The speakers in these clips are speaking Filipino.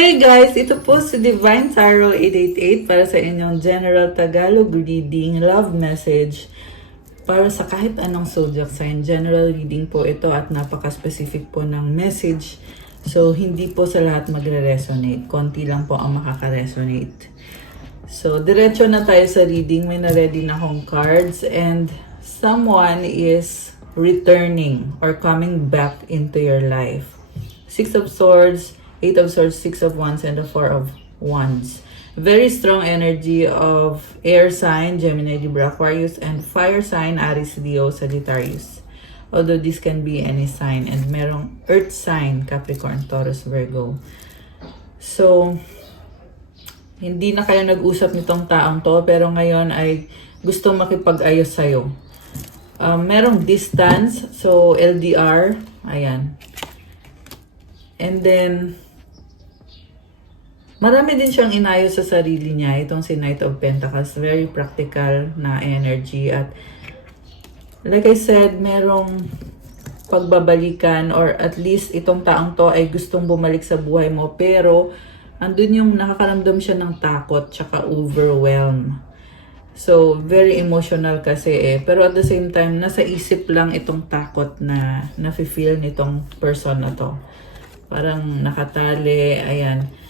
Hey guys! Ito po si Divine Tarot 888 para sa inyong General Tagalog Reading Love Message para sa kahit anong zodiac sign. General reading po ito at napaka-specific po ng message. So, hindi po sa lahat magre-resonate. Konti lang po ang makaka-resonate. So, diretso na tayo sa reading. May na-ready na akong cards and someone is returning or coming back into your life. Six of Swords, Eight of Swords, Six of Wands, and the Four of Wands. Very strong energy of air sign, Gemini, Libra, Aquarius, and fire sign, Aries, Leo, Sagittarius. Although this can be any sign. And merong earth sign, Capricorn, Taurus, Virgo. So, hindi na kayo nag-usap nitong taong to, pero ngayon ay gustong makipag-ayos sa'yo. Merong distance, so LDR, ayan. And then, marami din siyang inayos sa sarili niya. Itong si Knight of Pentacles. Very practical na energy. At like I said, merong pagbabalikan or at least itong taong to ay gustong bumalik sa buhay mo. Pero andun yung nakakaramdam siya ng takot tsaka overwhelm. So, very emotional kasi eh. Pero at the same time, nasa isip lang itong takot na nafe-feel nitong person na to. Parang nakatali, ayan.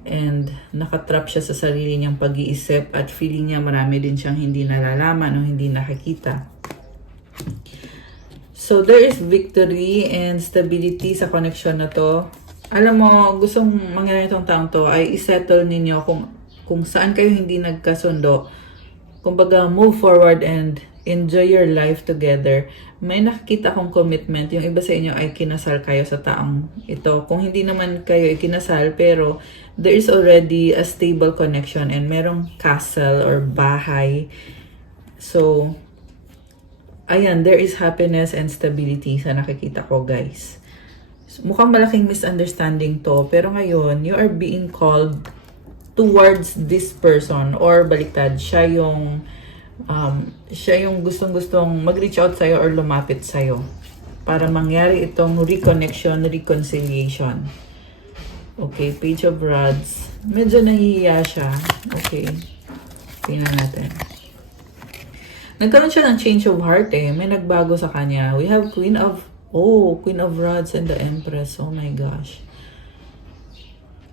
And nakatrap siya sa sarili niyang pag-iisip at feeling niya marami din siyang hindi nalalaman o hindi nakikita. So there is victory and stability sa connection na to. Alam mo, gustong mangyari itong taong to ay isettle ninyo kung saan kayo hindi nagkasundo. Kumbaga, move forward and enjoy your life together. May nakikita akong commitment. Yung iba sa inyo ay kinasal kayo sa taong ito. Kung hindi naman kayo ay kinasal, pero there is already a stable connection and merong castle or bahay. So, ayan, there is happiness and stability sa nakikita ko, guys. So, mukhang malaking misunderstanding to, pero ngayon, you are being called towards this person or baliktad, siya yung gustong-gustong mag-reach out sa'yo or lumapit sa'yo para mangyari itong reconnection, reconciliation. Okay, Page of Rods. Medyo nahihiya siya. Okay. Tingnan natin. Nagkaroon siya ng change of heart eh. May nagbago sa kanya. We have Queen of Rods and the Empress. Oh my gosh.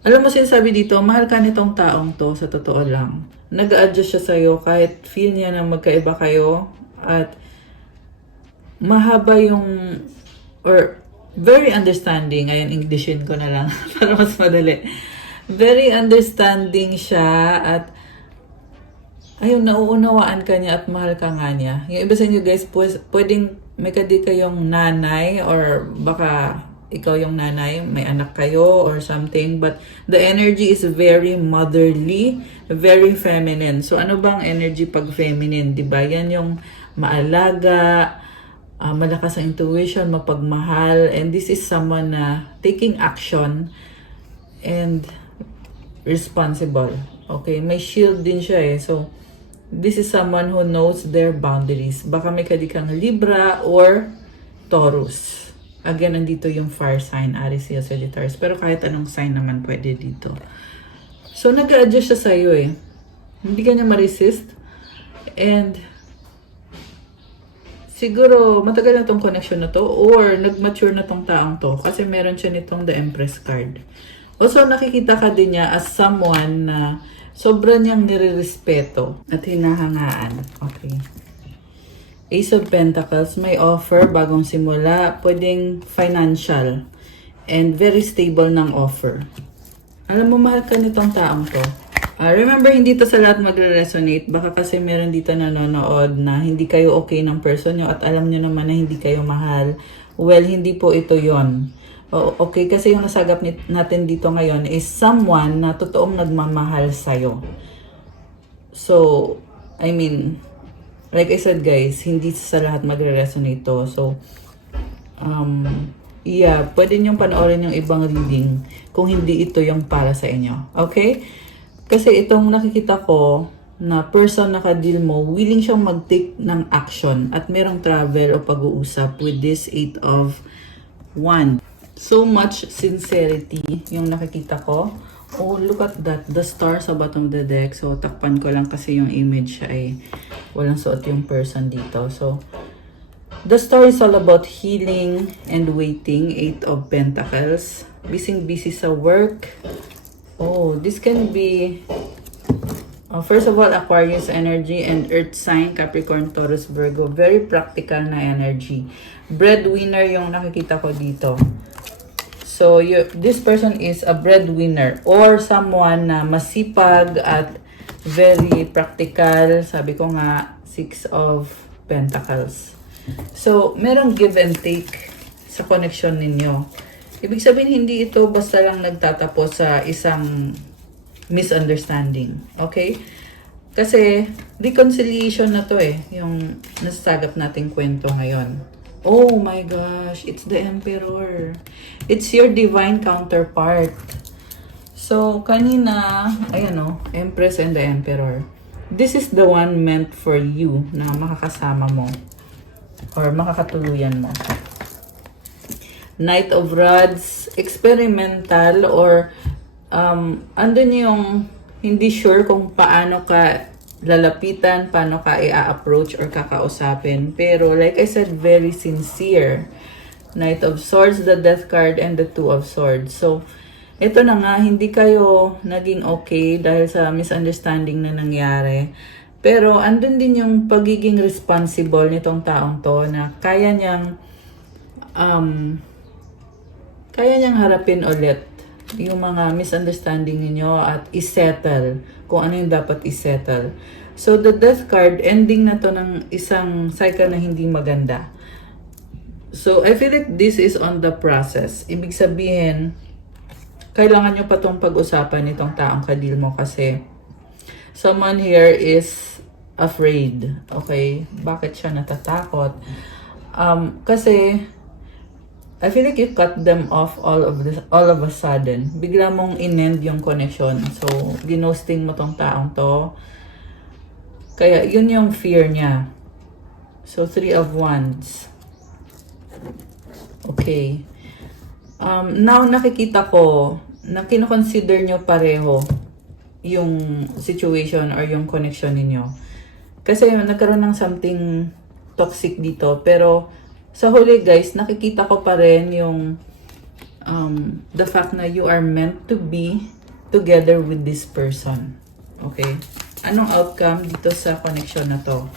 Alam mo, sinasabi dito, mahal ka nitong taong to sa totoo lang. Nag-a-adjust siya sa'yo kahit feel niya na magkaiba kayo at mahaba yung or very understanding. Ayan, Englishin ko na lang para mas madali. Very understanding siya at ayun, nauunawaan ka niya at mahal ka nga niya. Yung iba sa inyo guys, pwedeng may kadi kayong nanay or baka ikaw yung nanay, may anak kayo or something, but the energy is very motherly, very feminine. So ano bang energy pag feminine, 'di ba? Yan yung maalaga, malakas ang intuition, mapagmahal, and this is someone na taking action and responsible. Okay, may shield din siya eh. So this is someone who knows their boundaries. Baka may kadikang Libra or Taurus. Again, nandito yung fire sign, Aries, Leo, Sagittarius. Pero kahit anong sign naman pwede dito. So, nag-a-adjust siya sa'yo eh. Hindi ka niya ma-resist. And, siguro, matagal na tong connection na to. Or, nag-mature na tong taong to. Kasi meron siya nitong The Empress card. Also, nakikita ka din niya as someone na sobra niyang nire-respeto at hinahangaan. Okay. Ace of Pentacles, may offer, bagong simula, pwedeng financial, and very stable ng offer. Alam mo, mahal ka nitong taong to. Remember, hindi to sa lahat magre-resonate. Baka kasi meron dito nanonood na hindi kayo okay ng person nyo at alam nyo naman na hindi kayo mahal. Well, hindi po ito yon. Okay, kasi yung nasagap natin dito ngayon is someone na totoong nagmamahal sa'yo. So, I mean, like I said guys, hindi sa lahat magre-resonate to. So, yeah, pwede niyong panoorin yung ibang reading kung hindi ito yung para sa inyo. Okay? Kasi itong nakikita ko na person na ka-deal mo, willing siyang mag-take ng action at merong travel o pag-uusap with this Eight of Wands. So much sincerity yung nakikita ko. Oh, look at that. The star sa bottom of the deck. So, takpan ko lang kasi yung image ay walang suot yung person dito. So, the star is all about healing and waiting. 8 of Pentacles. Busy sa work. Oh, this can be first of all, Aquarius energy and Earth sign, Capricorn, Taurus, Virgo. Very practical na energy. Breadwinner yung nakikita ko dito. So, this person is a breadwinner or someone na masipag at very practical. Sabi ko nga, 6 of Pentacles. So, merong give and take sa connection ninyo. Ibig sabihin, hindi ito basta lang nagtatapos sa isang misunderstanding. Okay? Kasi, reconciliation na to yung nasagap nating kwento ngayon. Oh my gosh, it's the Emperor. It's your divine counterpart. So, kanina, ayan Empress and the Emperor. This is the one meant for you na makakasama mo or makakatuluyan mo. Knight of Rods, experimental or andun yung hindi sure kung paano ka lalapitan, paano ka i-approach or kakausapin. Pero like I said, very sincere. Knight of Swords, the Death card, and the Two of Swords. So, ito na nga, hindi kayo naging okay dahil sa misunderstanding na nangyari. Pero andun din yung pagiging responsible nitong taong to na kaya niyang harapin ulit yung mga misunderstanding niyo at isettle kung ano yung dapat isettle. So, the Death card, ending na to ng isang cycle na hindi maganda. So, I feel like this is on the process. Ibig sabihin, kailangan nyo pa itong pag-usapan nitong taong kadil mo kasi someone here is afraid. Okay? Bakit siya natatakot? Kasi I feel like you cut them off all of a sudden. Bigla mong in-end yung connection. So, ginosting mo tong taong to. Kaya, yun yung fear niya. So, 3 of Wands. Okay. Now, nakikita ko na kinoconsider nyo pareho yung situation or yung connection ninyo. Kasi nagkaroon ng something toxic dito. Pero, sa huli guys, nakikita ko pa rin yung the fact na you are meant to be together with this person. Okay? Anong outcome dito sa connection na to?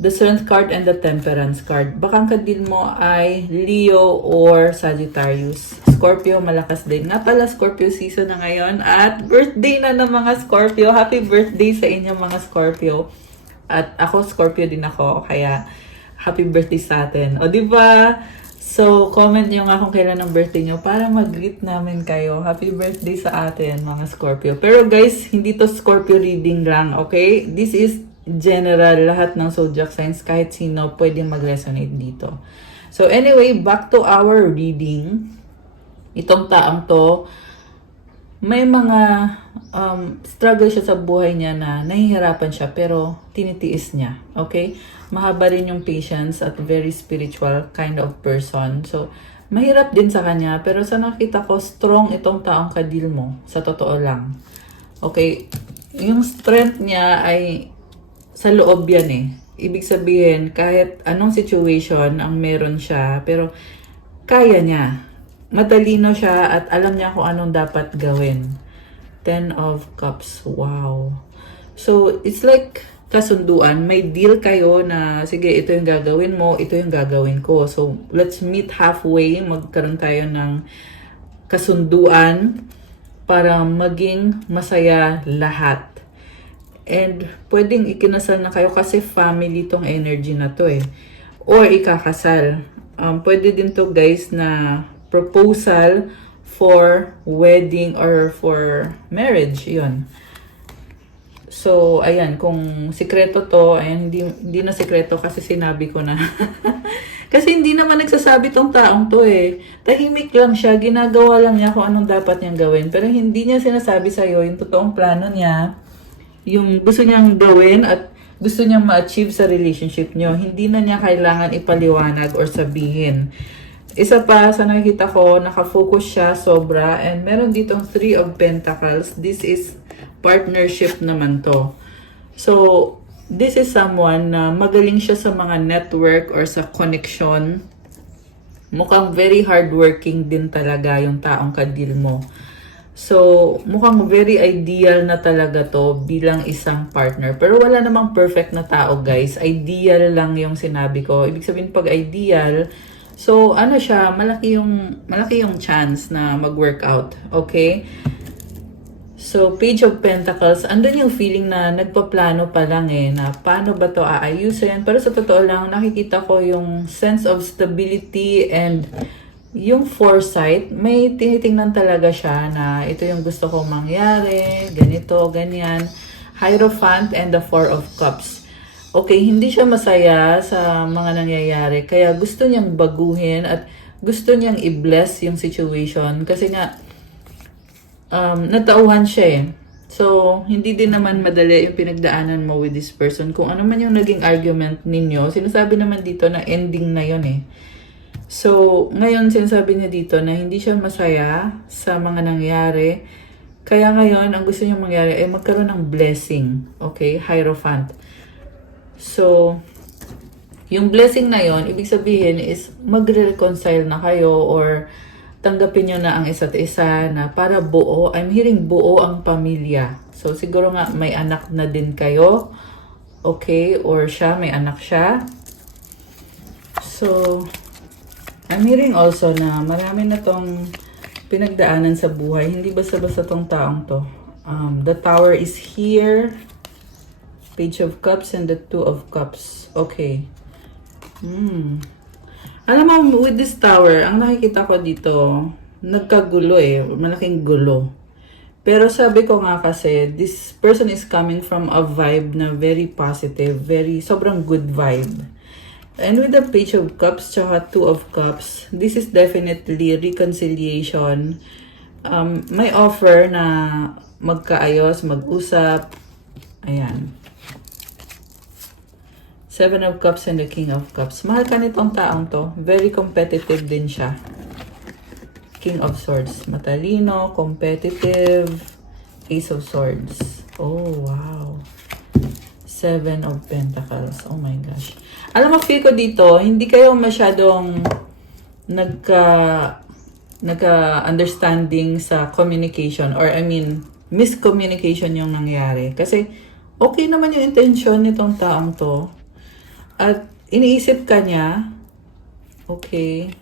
The Strength card and the Temperance card. Baka ang kadil mo ay Leo or Sagittarius. Scorpio, malakas din. Nga pala, Scorpio season na ngayon. At birthday na ng mga Scorpio. Happy birthday sa inyo mga Scorpio. At ako, Scorpio din ako. Kaya, happy birthday sa atin. O, diba? So, comment nyo nga kung kailan ang birthday nyo para mag-greet namin kayo. Happy birthday sa atin, mga Scorpio. Pero guys, hindi to Scorpio reading lang, okay? This is general, lahat ng zodiac signs, kahit sino pwedeng mag-resonate dito. So, anyway, back to our reading. Itong taong to, may mga struggle siya sa buhay niya na nahihirapan siya pero tinitiis niya. Okay? Mahaba rin yung patience at very spiritual kind of person. So, mahirap din sa kanya pero sa nakita ko, strong itong taong kadil mo. Sa totoo lang. Okay? Yung strength niya ay sa loob yan Ibig sabihin, kahit anong situation ang meron siya, pero kaya niya. Matalino siya at alam niya kung anong dapat gawin. 10 of Cups. Wow. So, it's like kasunduan. May deal kayo na, sige, ito yung gagawin mo, ito yung gagawin ko. So, let's meet halfway. Magkaroon tayo ng kasunduan para maging masaya lahat. And, pwedeng ikinasal na kayo kasi family tong energy na to Or ikakasal. Pwede din to guys na proposal for wedding or for marriage. Yun. So, ayan, kung sikreto to, ayan, hindi na sikreto kasi sinabi ko na. Kasi hindi naman nagsasabi tong taong to Tahimik lang siya, ginagawa lang niya kung anong dapat niyang gawin. Pero hindi niya sinasabi sa'yo yung totoong plano niya, yung gusto niyang gawin at gusto niyang ma-achieve sa relationship niyo. Hindi na niya kailangan ipaliwanag or sabihin. Isa pa sa nakikita ko, nakafocus siya sobra. And meron ditong Three of Pentacles. This is partnership naman to. So, this is someone na magaling siya sa mga network or sa connection. Mukhang very hardworking din talaga yung taong kadil mo. So, mukhang very ideal na talaga to bilang isang partner. Pero wala namang perfect na tao, guys. Ideal lang yung sinabi ko. Ibig sabihin pag ideal, so ano siya, malaki yung chance na mag-workout. Okay? So, Page of Pentacles, andun yung feeling na nagpaplano pa lang na paano ba to aayusin. Pero sa totoo lang, nakikita ko yung sense of stability and yung foresight. May tinitingnan talaga siya na ito yung gusto kong mangyari, ganito, ganyan. Hierophant and the Four of Cups. Okay, hindi siya masaya sa mga nangyayari. Kaya gusto niyang baguhin at gusto niyang i-bless yung situation. Kasi nga, natauhan siya So, hindi din naman madali yung pinagdaanan mo with this person. Kung ano man yung naging argument ninyo, sinasabi naman dito na ending na yun So, ngayon sinasabi niya dito na hindi siya masaya sa mga nangyari. Kaya ngayon, ang gusto niya mangyari ay magkaroon ng blessing. Okay? Hierophant. So, yung blessing na yon, ibig sabihin is magre-reconcile na kayo or tanggapin nyo na ang isa't isa na para buo. I'm hearing buo ang pamilya. So, siguro nga may anak na din kayo. Okay? Or siya, may anak siya. So, I'm hearing also na marami na tong pinagdaanan sa buhay. Hindi basta-basta tong taong to. The Tower is here. Page of Cups and the Two of Cups. Okay. Alam mo, with this Tower, ang nakikita ko dito, nagkagulo malaking gulo. Pero sabi ko nga kasi, this person is coming from a vibe na very positive, sobrang good vibe. And with the Page of Cups, tsaka Two of Cups, this is definitely reconciliation. May offer na magkaayos, mag-usap. Ayan. Seven of Cups and the King of Cups. Mahal ka nitong taong to. Very competitive din siya. King of Swords. Matalino, competitive. Ace of Swords. Oh, wow. Seven of Pentacles. Oh my gosh. Alam mo, feel ko dito, hindi kayo masyadong nagka-understanding sa communication or miscommunication yung nangyari. Kasi okay naman yung intention nitong taong to. At iniisip ka niya, okay.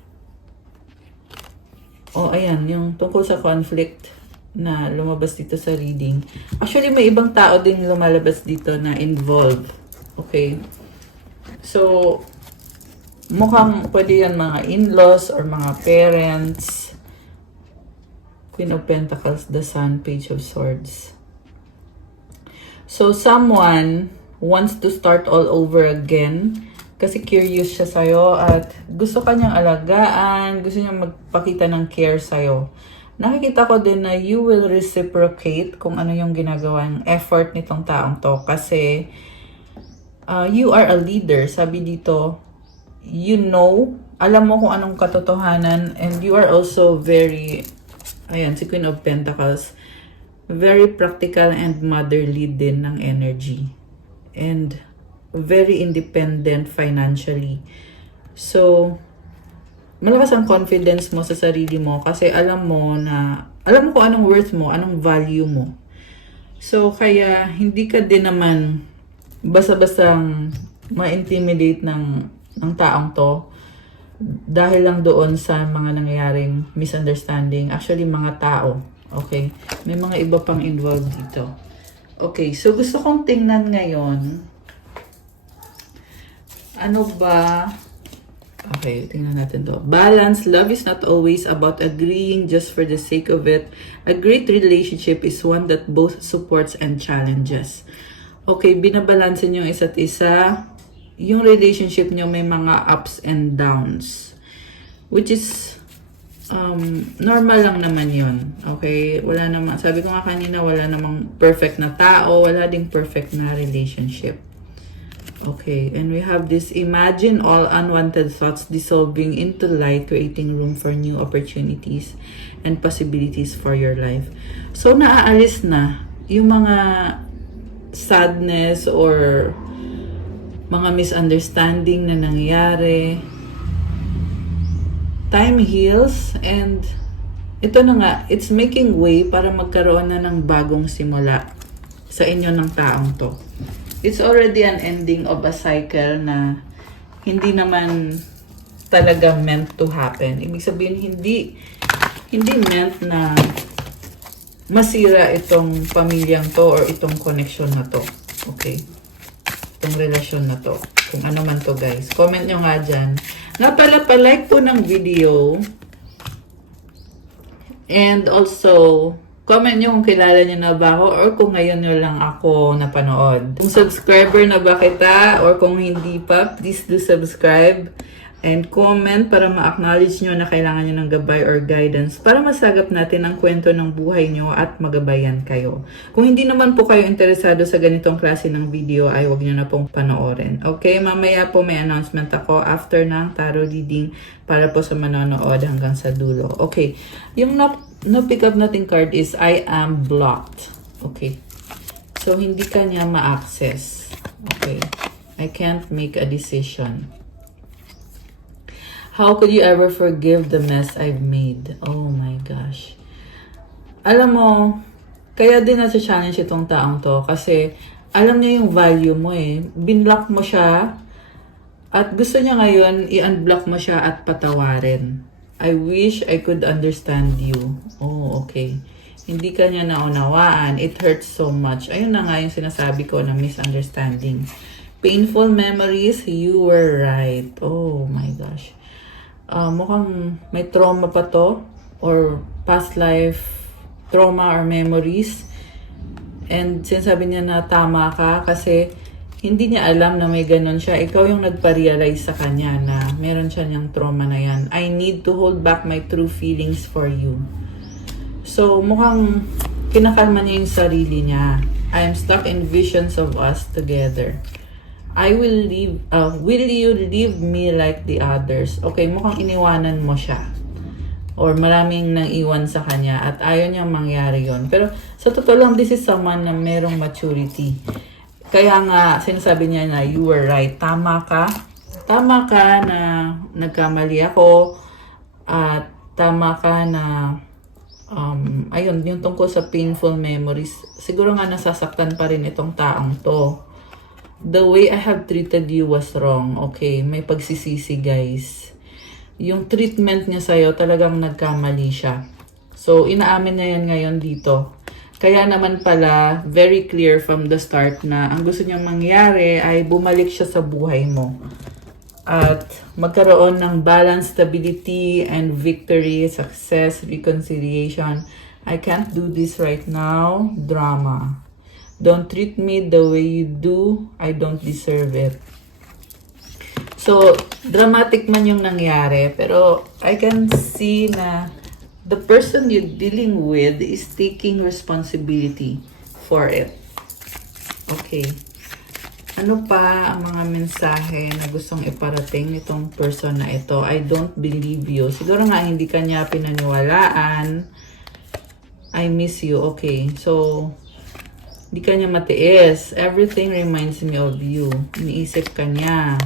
Oh, ayan, yung tungkol sa conflict na lumabas dito sa reading. Actually, may ibang tao din lumalabas dito na involved. Okay. So, mukhang pwede yan mga in-laws or mga parents. Queen of Pentacles, the Sun, Page of Swords. So, someone wants to start all over again kasi curious siya sa'yo at gusto kanyang alagaan, gusto niyang magpakita ng care sa'yo. Nakikita ko din na you will reciprocate kung ano yung ginagawang effort nitong taong to kasi you are a leader. Sabi dito, you know, alam mo kung anong katotohanan and you are also very, ayan, si Queen of Pentacles, very practical and motherly din ng energy. And very independent financially. So, malakas ang confidence mo sa sarili mo kasi alam mo kung anong worth mo, anong value mo. So, kaya hindi ka din naman basta-bastang ma-intimidate ng taong to dahil lang doon sa mga nangyayaring misunderstanding. Actually, mga tao. Okay? May mga iba pang involved dito. Okay, so gusto kong tingnan ngayon. Ano ba? Okay, tingnan natin to. Balance. Love is not always about agreeing just for the sake of it. A great relationship is one that both supports and challenges. Okay, binabalansin yung isa't isa. Yung relationship nyo may mga ups and downs. Which is normal lang naman yun. Okay? Wala namang, sabi ko nga kanina, wala namang perfect na tao. Wala ding perfect na relationship. Okay, and we have this: imagine all unwanted thoughts dissolving into light, creating room for new opportunities and possibilities for your life. So, naaalis na yung mga sadness or mga misunderstanding na nangyayari. Time heals, and ito na nga, it's making way para magkaroon na ng bagong simula sa inyo ng taong to. It's already an ending of a cycle na hindi naman talaga meant to happen. Ibig sabihin, hindi meant na masira itong pamilyang to or itong connection na to. Okay? Itong relasyon na to. Kung ano man to, guys. Comment nyo nga dyan. Nga pala, pa-like po ng video. And also, comment nyo kung kilala nyo na ba ako or kung ngayon nyo lang ako napanood. Kung subscriber na ba kita or kung hindi pa, please do subscribe and comment para ma-acknowledge nyo na kailangan nyo ng gabay or guidance para masagap natin ang kwento ng buhay nyo at magabayan kayo. Kung hindi naman po kayo interesado sa ganitong klase ng video, ay huwag nyo na pong panoorin. Okay, mamaya po may announcement ako after ng tarot reading para po sa manonood hanggang sa dulo. Okay, yung na-pick up nating card is I am blocked. Okay, so hindi ka niya ma-access. Okay, I can't make a decision. How could you ever forgive the mess I've made? Oh my gosh. Alam mo, kaya din nasa-challenge itong taong to kasi alam niya yung value mo eh. Binlock mo siya at gusto niya ngayon i-unblock mo siya at patawarin. I wish I could understand you. Oh, okay. Hindi ka niya naunawaan. It hurts so much. Ayun na nga yung sinasabi ko na misunderstanding. Painful memories, you were right. Oh my gosh. Mukhang may trauma pa to or past life trauma or memories, and sinasabi niya na tama ka kasi hindi niya alam na may ganun siya. Ikaw yung nagpa-realize sa kanya na meron siya niyang trauma na yan. I need to hold back my true feelings for you. So mukhang kinakalma niya yung sarili niya. I am stuck in visions of us together. I will leave, will you leave me like the others? Okay, mukhang iniwanan mo siya. Or maraming nang iwan sa kanya at ayaw niyang mangyari yon. Pero sa totoo lang, this is someone na merong maturity. Kaya nga, sinasabi niya na you were right. Tama ka. Tama ka na nagkamali ako. At tama ka na, ayun, yung tungkol sa painful memories. Siguro nga nasasaktan pa rin itong taong to. The way I have treated you was wrong. Okay, may pagsisisi, guys. Yung treatment niya sa'yo, talagang nagkamali siya. So, inaamin niya yan ngayon dito. Kaya naman pala, very clear from the start na ang gusto niyang mangyari ay bumalik siya sa buhay mo. At magkaroon ng balance, stability, and victory, success, reconciliation. I can't do this right now. Drama. Don't treat me the way you do. I don't deserve it. So, dramatic man yung nangyari, pero I can see na the person you're dealing with is taking responsibility for it. Okay. Ano pa ang mga mensahe na gustong iparating nitong person na ito? I don't believe you. Siguro nga hindi ka niya pinaniwalaan. I miss you. Okay. So, hindi ka niya matiis. Everything reminds me of you. Iniisip ka niya.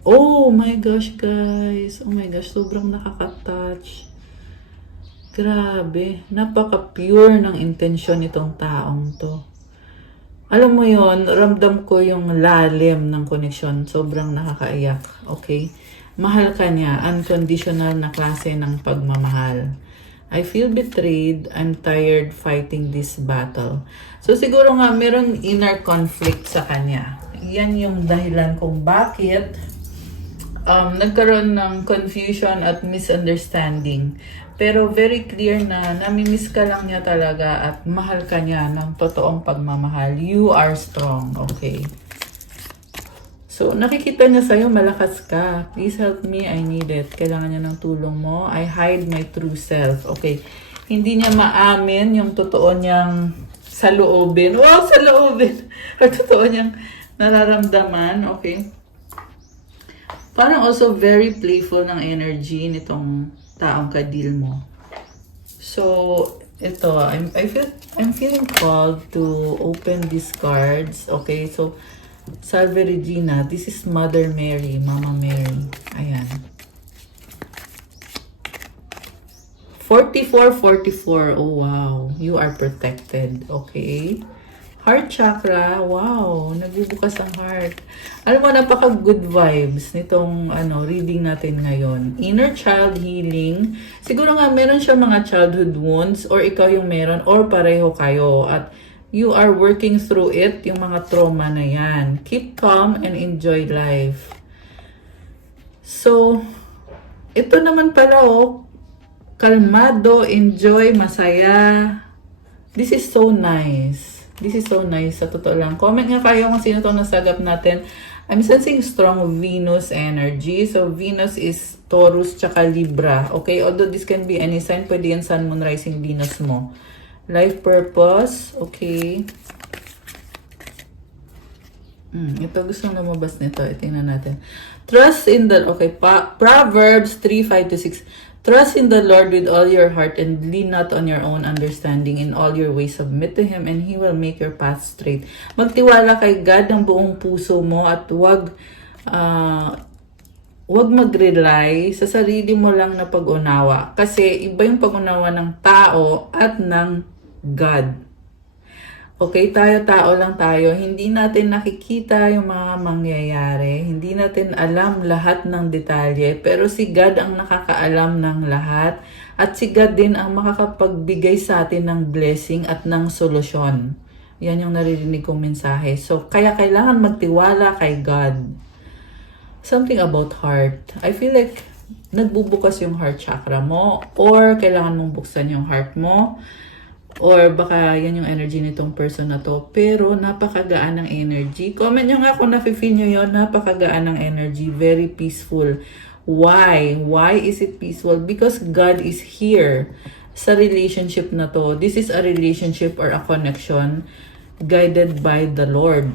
Oh my gosh, guys. Oh my gosh, sobrang nakaka-touch. Grabe. Napaka-pure ng intensyon nitong taong to. Alam mo yon, ramdam ko yung lalim ng koneksyon. Sobrang nakakaiyak. Okay? Mahal ka niya. Unconditional na klase ng pagmamahal. I feel betrayed. I'm tired fighting this battle. So siguro nga merong inner conflict sa kanya. Yan yung dahilan kung bakit nagkaroon ng confusion at misunderstanding. Pero very clear na namimiss ka lang niya talaga at mahal ka niya ng totoong pagmamahal. You are strong. Okay. So, nakikita niya sa'yo, malakas ka. Please help me, I need it. Kailangan niya ng tulong mo. I hide my true self. Okay. Hindi niya maamin yung totoo niyang saloobin. Wow, saloobin! Ang totoo niyang nararamdaman, okay? Parang also very playful ng energy nitong taong ka-deal mo. So, ito, I'm feeling called to open these cards, okay? So, Salve Regina, this is Mother Mary, Mama Mary. Ayan. 4444. Oh, wow. You are protected. Okay. Heart chakra. Wow. Nagbubukas ang heart. Alam mo, napaka-good vibes nitong reading natin ngayon. Inner child healing. Siguro nga, meron siya mga childhood wounds or ikaw yung meron or pareho kayo. At you are working through it, yung mga trauma na yan. Keep calm and enjoy life. So, ito naman pala, kalmado, enjoy, masaya. This is so nice. This is so nice, sa totoo lang. Comment nga kayo kung sino itong nasagap natin. I'm sensing strong Venus energy. So, Venus is Taurus tsaka Libra. Okay? Although this can be any sign, pwede yan Sun, Moon, Rising, Venus mo. Life purpose. Okay. Ito gustong lumabas nito. Tingnan natin. Trust in the, okay, Proverbs 3:5-6. Trust in the Lord with all your heart and lean not on your own understanding. In all your ways submit to Him and He will make your path straight. Magtiwala kay God ng buong puso mo at wag mag-rely sa sarili mo lang na pag-unawa. Kasi iba yung pag-unawa ng tao at ng God. Okay, tao lang tayo. Hindi natin nakikita yung mga mangyayari. Hindi natin alam lahat ng detalye. Pero si God ang nakakaalam ng lahat. At si God din ang makakapagbigay sa atin ng blessing at ng solusyon. Yan yung naririnig kong mensahe. So, kaya kailangan magtiwala kay God. Something about heart. I feel like nagbubukas yung heart chakra mo. Or kailangan mong buksan yung heart mo. Or baka yan yung energy nitong person na to. Pero napakagaan ng energy. Comment nyo nga kung nafe-feel nyo yun. Napakagaan ng energy. Very peaceful. Why? Why is it peaceful? Because God is here sa relationship na to. This is a relationship or a connection guided by the Lord.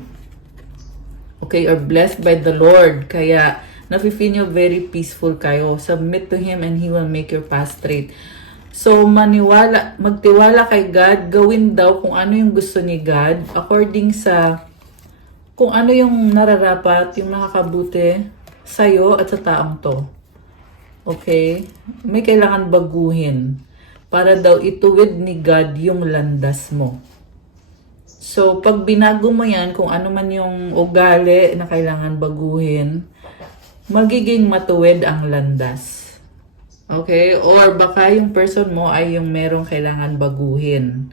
Okay? Or blessed by the Lord. Kaya nafe-feel nyo very peaceful kayo. Submit to Him and He will make your path straight. So, magtiwala kay God, gawin daw kung ano yung gusto ni God, according sa kung ano yung nararapat, yung nakakabuti sa'yo at sa taong to. Okay? May kailangan baguhin para daw ituwid ni God yung landas mo. So, pag binago mo yan, kung ano man yung ugali na kailangan baguhin, magiging matuwid ang landas. Okay? Or baka yung person mo ay yung merong kailangan baguhin.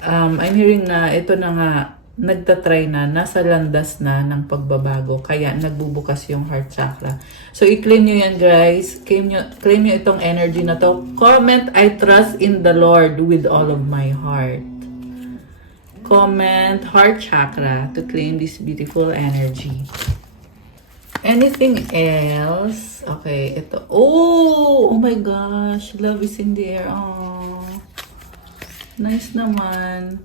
I'm hearing na ito na nga, nagtatry na, nasa landas na ng pagbabago. Kaya nagbubukas yung heart chakra. So, i-claim nyo yan, guys. Claim nyo itong energy na to. Comment, I trust in the Lord with all of my heart. Comment, heart chakra to claim this beautiful energy. Anything else? Okay, ito. Oh my gosh. Love is in the air. Oh, nice naman.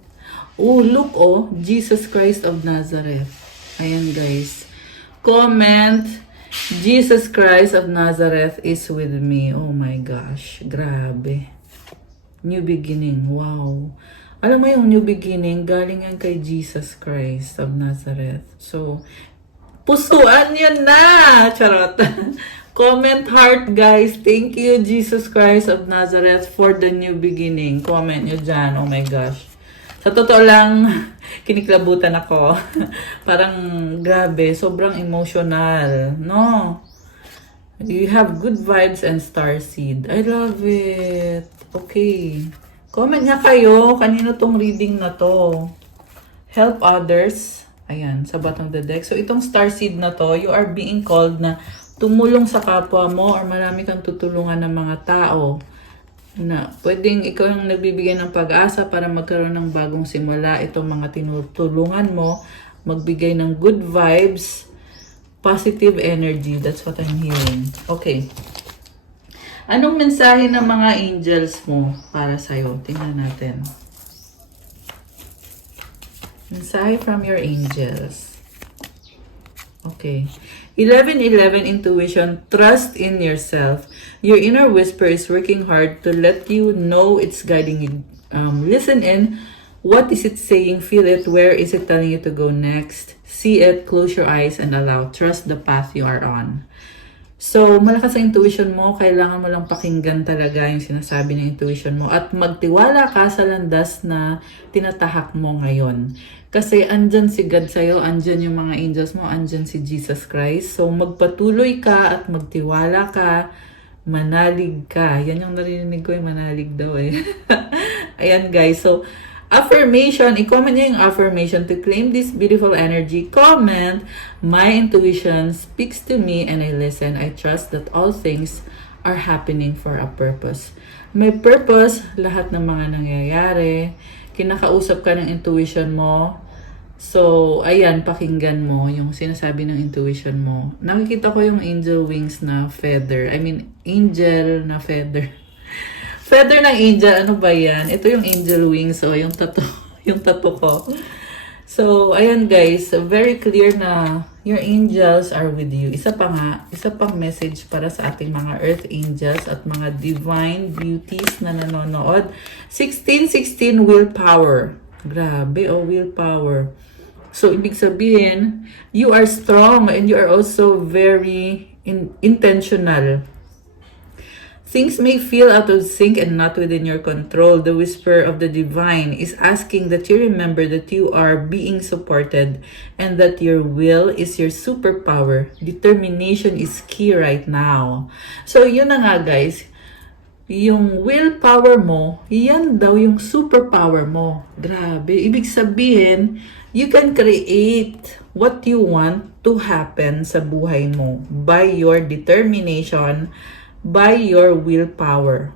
Oh, look, Jesus Christ of Nazareth. Ayan, guys. Comment, Jesus Christ of Nazareth is with me. Oh my gosh. Grabe. New beginning. Wow. Alam mo yung new beginning, galing yan kay Jesus Christ of Nazareth. So, pusuan yun na! Charot. Comment heart, guys. Thank you, Jesus Christ of Nazareth, for the new beginning. Comment nyo dyan. Oh my gosh. Sa totoo lang, kiniklabutan ako. Parang grabe. Sobrang emotional. No? You have good vibes and starseed. I love it. Okay. Comment nga kayo. Kanino tong reading na to? Help others. Ayan, sa bottom of the deck. So, itong starseed na to, you are being called na tumulong sa kapwa mo or marami kang tutulungan ng mga tao na pwedeng ikaw yung nagbibigay ng pag-asa para magkaroon ng bagong simula. Itong mga tinutulungan mo, magbigay ng good vibes, positive energy. That's what I'm hearing. Okay. Anong mensahe ng mga angels mo para sa'yo? Tingnan natin. Mensahe from your angels. Okay. 11:11 intuition. Trust in yourself. Your inner whisper is working hard to let you know it's guiding you. Listen in. What is it saying? Feel it. Where is it telling you to go next? See it. Close your eyes and allow. Trust the path you are on. So, malakas ang intuition mo, kailangan mo lang pakinggan talaga yung sinasabi ng intuition mo at magtiwala ka sa landas na tinatahak mo ngayon. Kasi andyan si God sa'yo, andyan yung mga angels mo, andyan si Jesus Christ. So, magpatuloy ka at magtiwala ka, manalig ka. Yan yung narinig ko, yung manalig daw eh. Ayan guys, so affirmation, i-comment nyo yung affirmation to claim this beautiful energy. Comment, my intuition speaks to me and I listen. I trust that all things are happening for a purpose. May purpose, lahat ng mga nangyayari. Kinakausap ka ng intuition mo. So, ayan, pakinggan mo yung sinasabi ng intuition mo. Nakikita ko yung angel wings na feather. I mean, angel na feather. Feather ng angel, ano ba yan? Ito yung angel wings, so yung tattoo ko. So, ayan guys, very clear na your angels are with you. Isa pang message para sa ating mga earth angels at mga divine beauties na nanonood. 1616 willpower. Grabe, willpower. So, ibig sabihin, you are strong and you are also very intentional. Things may feel out of sync and not within your control. The whisper of the divine is asking that you remember that you are being supported and that your will is your superpower. Determination is key right now. So, yun na nga guys. Yung willpower mo, yan daw yung superpower mo. Grabe. Ibig sabihin, you can create what you want to happen sa buhay mo by your determination, by your willpower.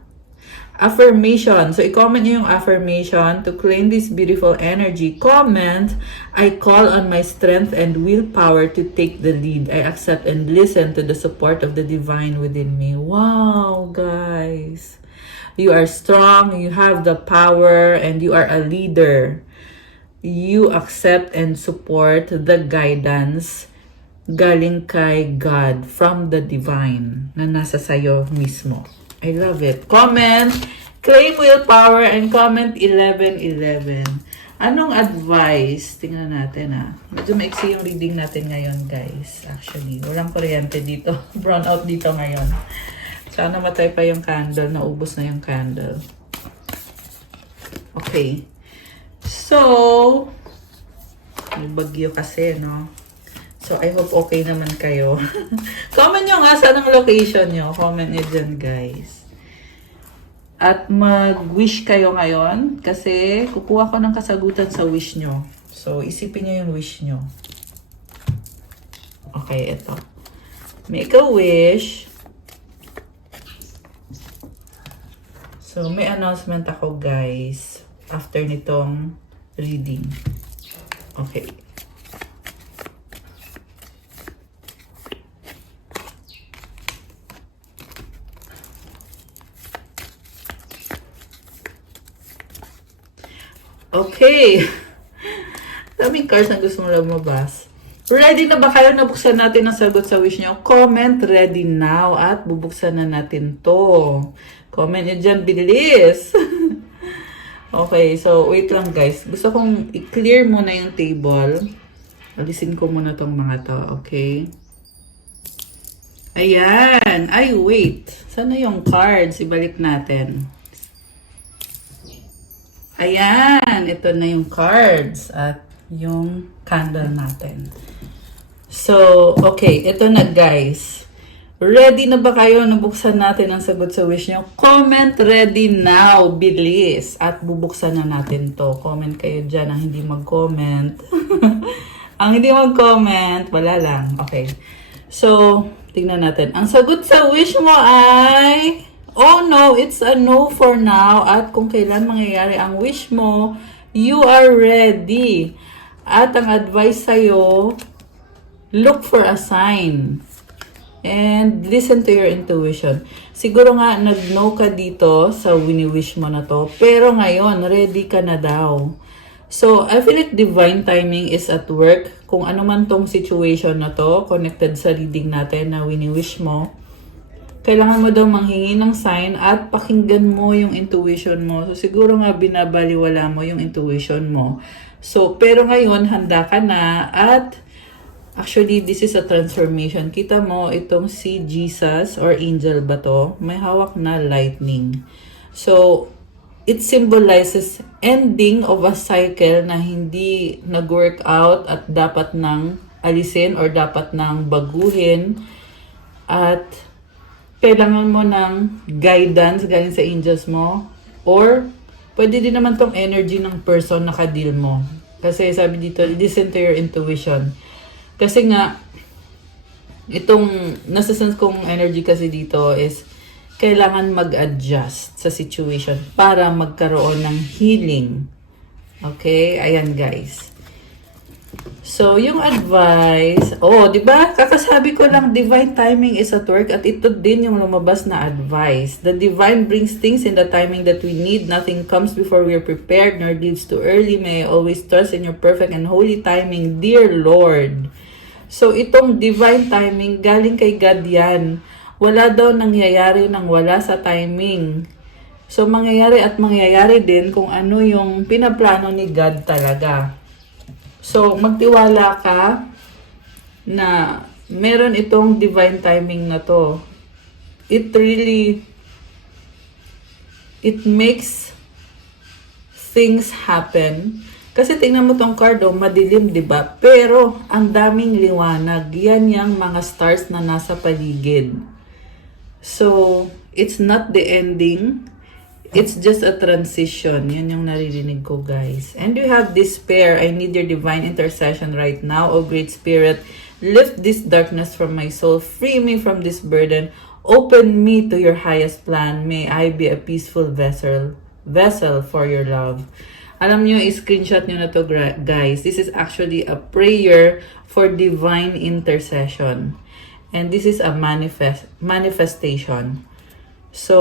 Affirmation. So, i-comment nyo yung affirmation to claim this beautiful energy. Comment, I call on my strength and willpower to take the lead. I accept and listen to the support of the divine within me. Wow, guys. You are strong, you have the power, and you are a leader. You accept and support the guidance galing kay God from the divine na nasa sayo mismo. I love it. Comment, claim willpower, and comment 1111. Anong advice? Tingnan natin Medyo maiksi yung reading natin ngayon guys. Actually, walang kuryente dito. Brown out dito ngayon. Sana matay pa yung candle. Naubos na yung candle. Okay. So, may bagyo kasi, no? So, I hope okay naman kayo. Comment nyo nga saan ang location nyo. Comment nyo dyan, guys. At mag-wish kayo ngayon kasi kukuha ko ng kasagutan sa wish nyo. So, isipin nyo yung wish nyo. Okay, ito. Make a wish. So, may announcement ako, guys, after nitong reading. Okay. Okay. Daming cards na gusto mong lumabas. Ready na ba kayo? Nabuksan natin ang sagot sa wish nyo? Comment ready now at bubuksan na natin to. Comment nyo dyan, bilis. Okay, so wait lang guys. Gusto kong i-clear muna yung table. Alisin ko muna tong mga to, okay? Ayan. Ay, wait. Sana yung cards? Ibalik natin. Ayan, ito na yung cards at yung candle natin. So, okay, ito na guys. Ready na ba kayo? Nabuksan natin ang sagot sa wish nyo? Comment ready now, bilis. At bubuksan na natin to. Comment kayo dyan ang hindi mag-comment. Ang hindi mag-comment, wala lang. Okay. So, tingnan natin. Ang sagot sa wish mo ay... Oh no, it's a no for now. At kung kailan mangyayari ang wish mo, you are ready. At ang advice sa'yo, look for a sign. And listen to your intuition. Siguro nga, nag-no ka dito sa wini-wish mo na to. Pero ngayon, ready ka na daw. So, I feel like divine timing is at work. Kung ano man tong situation na to, connected sa reading natin na wini-wish mo, kailangan mo daw manghingi ng sign at pakinggan mo yung intuition mo. So, siguro nga binabaliwala mo yung intuition mo. So, pero ngayon, handa ka na at actually, this is a transformation. Kita mo, itong si Jesus or angel ba to? May hawak na lightning. So, it symbolizes ending of a cycle na hindi nag-work out at dapat nang alisin or dapat nang baguhin at kailangan mo ng guidance galing sa angels mo or pwede din naman tong energy ng person na ka-deal mo. Kasi sabi dito, listen to your intuition. Kasi nga, itong nasa-sense kong energy kasi dito is kailangan mag-adjust sa situation para magkaroon ng healing. Okay? Ayan, guys. So, yung advice, di ba? Kakasabi ko lang, divine timing is at work at ito din yung lumabas na advice. The divine brings things in the timing that we need. Nothing comes before we are prepared, nor leaves too early. May I always trust in your perfect and holy timing, dear Lord. So, itong divine timing, galing kay God yan. Wala daw nangyayari nang wala sa timing. So, mangyayari din kung ano yung pinaplano ni God talaga. So, magtiwala ka na meron itong divine timing na to. It makes things happen. Kasi tingnan mo tong card, madilim, di ba? Pero, ang daming liwanag. Yan yung mga stars na nasa paligid. So, it's not the ending. It's just a transition. Yan yung naririnig ko, guys. And you have despair. I need your divine intercession right now. O Great Spirit, lift this darkness from my soul. Free me from this burden. Open me to your highest plan. May I be a peaceful vessel for your love. Alam nyo, i-screenshot nyo na to, guys. This is actually a prayer for divine intercession. And this is a manifestation. So,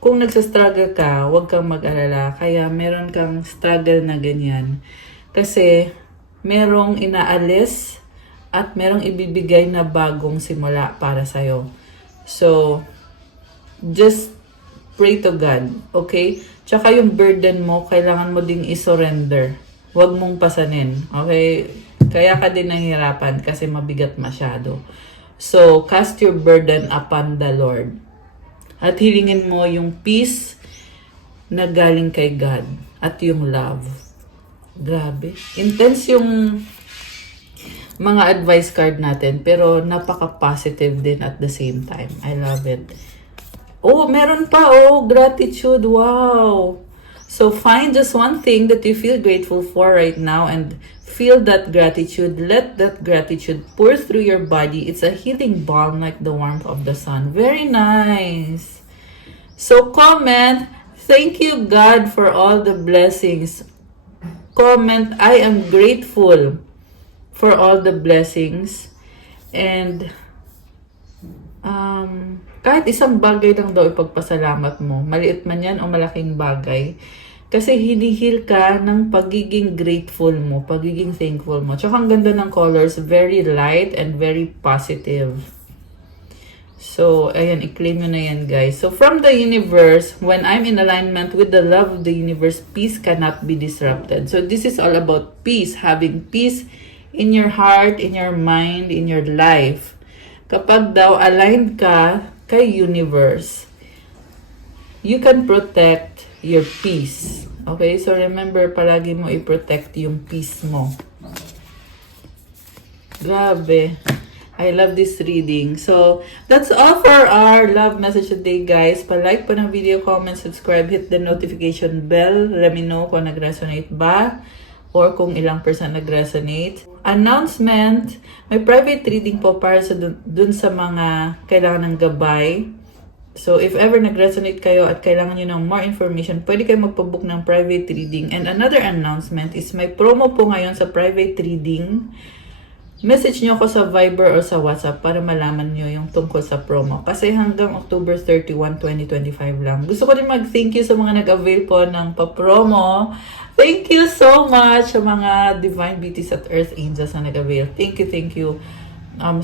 kung nagsastruggle ka, huwag kang mag-alala. Kaya meron kang struggle na ganyan. Kasi merong inaalis at merong ibibigay na bagong simula para sa'yo. So, just pray to God. Okay? Tsaka yung burden mo, kailangan mo ding isurrender. Huwag mong pasanin. Okay? Kaya ka din nahihirapan kasi mabigat masyado. So, cast your burden upon the Lord. At hilingin mo yung peace na galing kay God. At yung love. Grabe. Intense yung mga advice card natin. Pero napaka-positive din at the same time. I love it. Meron pa. Gratitude. Wow. So, find just one thing that you feel grateful for right now and feel that gratitude. Let that gratitude pour through your body. It's a healing balm like the warmth of the sun. Very nice. So comment, thank you God for all the blessings. Comment, I am grateful for all the blessings. And kahit isang bagay lang daw ipagpasalamat mo. Maliit man yan o malaking bagay. Kasi hinihil ka ng pagiging grateful mo, pagiging thankful mo. Tsaka ang ganda ng colors, very light and very positive. So, ayan, i-claim nyo na yan, guys. So, from the universe, when I'm in alignment with the love of the universe, peace cannot be disrupted. So, this is all about peace, having peace in your heart, in your mind, in your life. Kapag daw aligned ka kay universe, you can protect your peace. Okay? So, remember, palagi mo i-protect yung peace mo. Grabe. I love this reading. So, that's all for our love message today, guys. Pa-like po ng video, comment, subscribe, hit the notification bell. Let me know kung nag-resonate ba or kung ilang percent nag-resonate. Announcement, may private reading po para sa dun sa mga kailangan ng gabay. So, if ever nag-resonate kayo at kailangan nyo ng more information, pwede kayo magpabook ng private reading. And another announcement is may promo po ngayon sa private reading. message nyo ako sa Viber or sa WhatsApp para malaman nyo yung tungkol sa promo. Kasi hanggang October 31, 2025 lang. Gusto ko din mag-thank you sa mga nag-avail po ng pa-promo. Thank you so much sa mga Divine Beauties at Earth Angels na nag-avail. Thank you, thank you.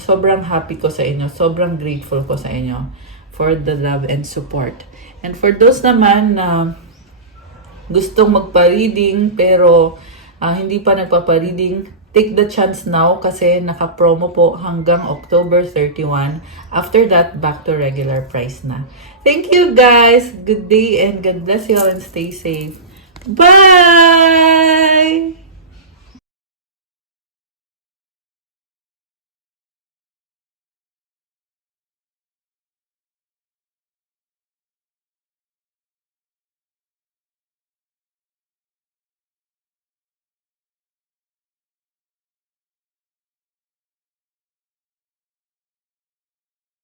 Sobrang happy ko sa inyo. Sobrang grateful ko sa inyo for the love and support. And for those naman na gustong magpa-reading pero hindi pa nagpapa-reading, take the chance now kasi naka-promo po hanggang October 31. After that, back to regular price na. Thank you guys! Good day and God bless you all and stay safe. Bye!